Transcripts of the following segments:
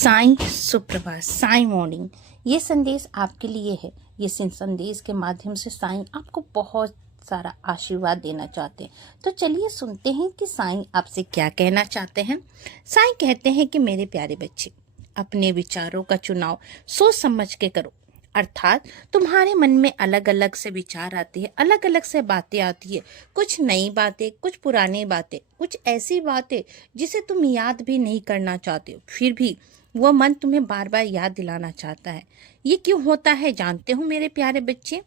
साईं सुप्रभात, साईं मॉर्निंग। ये संदेश आपके लिए है। ये संदेश के माध्यम से साईं आपको बहुत सारा आशीर्वाद देना चाहते हैं। तो चलिए सुनते हैं कि साईं आपसे क्या कहना चाहते हैं। साईं कहते हैं कि मेरे प्यारे बच्चे, अपने विचारों का चुनाव सोच समझ के करो। अर्थात तुम्हारे मन में अलग अलग से विचार आते हैं, अलग अलग से बातें आती है। कुछ नई बातें, कुछ पुरानी बातें, कुछ ऐसी बातें जिसे तुम याद भी नहीं करना चाहते हो, फिर भी वह मन तुम्हें बार बार याद दिलाना चाहता है। ये क्यों होता है जानते हो मेरे प्यारे बच्चे?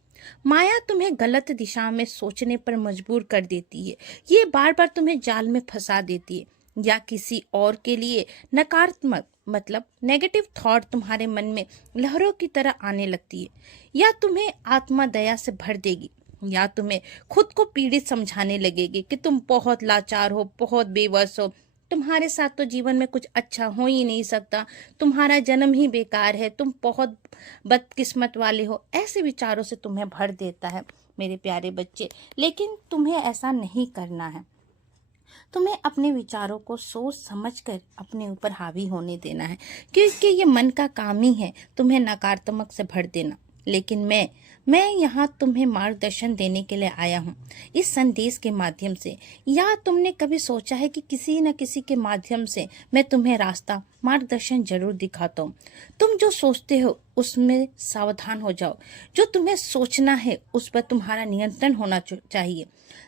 माया तुम्हें गलत दिशा में सोचने पर मजबूर कर देती है। ये बार बार तुम्हें जाल में फंसा देती है, या किसी और के लिए नकारात्मक मतलब नेगेटिव थॉट तुम्हारे मन में लहरों की तरह आने लगती है, या तुम्हें आत्मा दया से भर देगी, या तुम्हें खुद को पीड़ित समझाने लगेगी कि तुम बहुत लाचार हो, बहुत बेबस हो, तुम्हारे साथ तो जीवन में कुछ अच्छा हो ही नहीं सकता, तुम्हारा जन्म ही बेकार है, तुम बहुत बदकिस्मत वाले हो। ऐसे विचारों से तुम्हें भर देता है मेरे प्यारे बच्चे। लेकिन तुम्हें ऐसा नहीं करना है। तुम्हें अपने विचारों को सोच समझकर अपने ऊपर हावी होने देना है, क्योंकि ये मन का काम ही है तुम्हें नकारात्मक से भर देना। लेकिन मैं यहाँ तुम्हें मार्गदर्शन देने के लिए आया हूँ इस संदेश के माध्यम से। या तुमने कभी सोचा है कि किसी न किसी के माध्यम से मैं तुम्हें रास्ता मार्गदर्शन जरूर दिखाता हूँ। तुम जो सोचते हो उसमें सावधान हो जाओ। जो तुम्हें सोचना है उस पर तुम्हारा नियंत्रण होना चाहिए।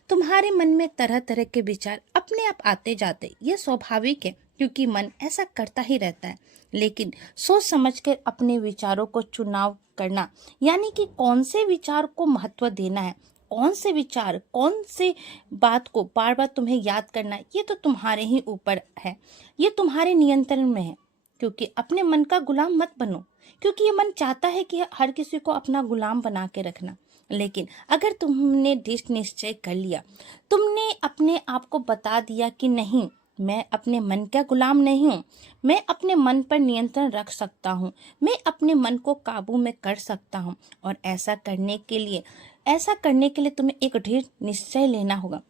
तुम्हारे मन में तरह तरह के विचार अपने आप आते जाते, ये स्वाभाविक है, क्योंकि मन ऐसा करता ही रहता है। लेकिन सोच समझकर अपने विचारों को चुनाव करना, यानी कि कौन से विचार को महत्व देना है, कौन से विचार, कौन से बात को बार बार तुम्हें याद करना है, ये तो तुम्हारे ही ऊपर है, ये तुम्हारे नियंत्रण में है। क्योंकि अपने मन का गुलाम मत बनो, क्योंकि ये मन चाहता है कि हर किसी को अपना गुलाम बना के रखना। लेकिन अगर तुमने दृढ़ निश्चय कर लिया, तुमने अपने आप को बता दिया कि नहीं, मैं अपने मन का गुलाम नहीं हूँ, मैं अपने मन पर नियंत्रण रख सकता हूँ, मैं अपने मन को काबू में कर सकता हूँ। और ऐसा करने के लिए तुम्हें एक दृढ़ निश्चय लेना होगा।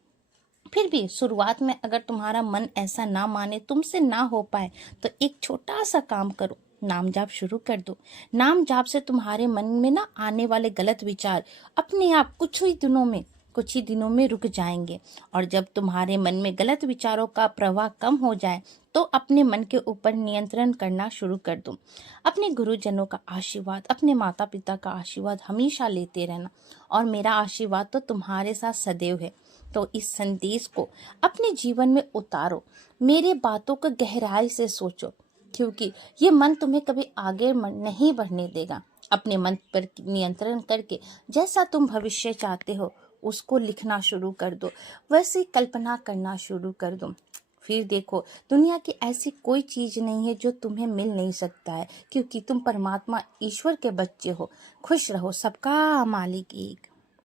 फिर भी शुरुआत में अगर तुम्हारा मन ऐसा ना माने, तुमसे ना हो पाए, तो एक छोटा सा काम करो, नाम जाप शुरू कर दो। नाम जाप से तुम्हारे मन में ना आने वाले गलत विचार अपने आप कुछ ही दिनों में रुक जाएंगे। और जब तुम्हारे मन में गलत विचारों का प्रवाह कम हो जाए, तो अपने मन के ऊपर नियंत्रण करना शुरू कर दो। अपने गुरुजनों का आशीर्वाद, अपने माता पिता का आशीर्वाद हमेशा लेते रहना, और मेरा आशीर्वाद तो तुम्हारे साथ सदैव है। तो इस संदेश को अपने जीवन में उतारो, मेरे बातों को गहराई से सोचो, क्योंकि ये मन तुम्हें कभी आगे नहीं बढ़ने देगा। अपने मन पर नियंत्रण करके जैसा तुम भविष्य चाहते हो उसको लिखना शुरू कर दो, वैसे कल्पना करना शुरू कर दो। फिर देखो, दुनिया की ऐसी कोई चीज नहीं है जो तुम्हें मिल नहीं सकता है, क्योंकि तुम परमात्मा ईश्वर के बच्चे हो। खुश रहो, सबका मालिक एक।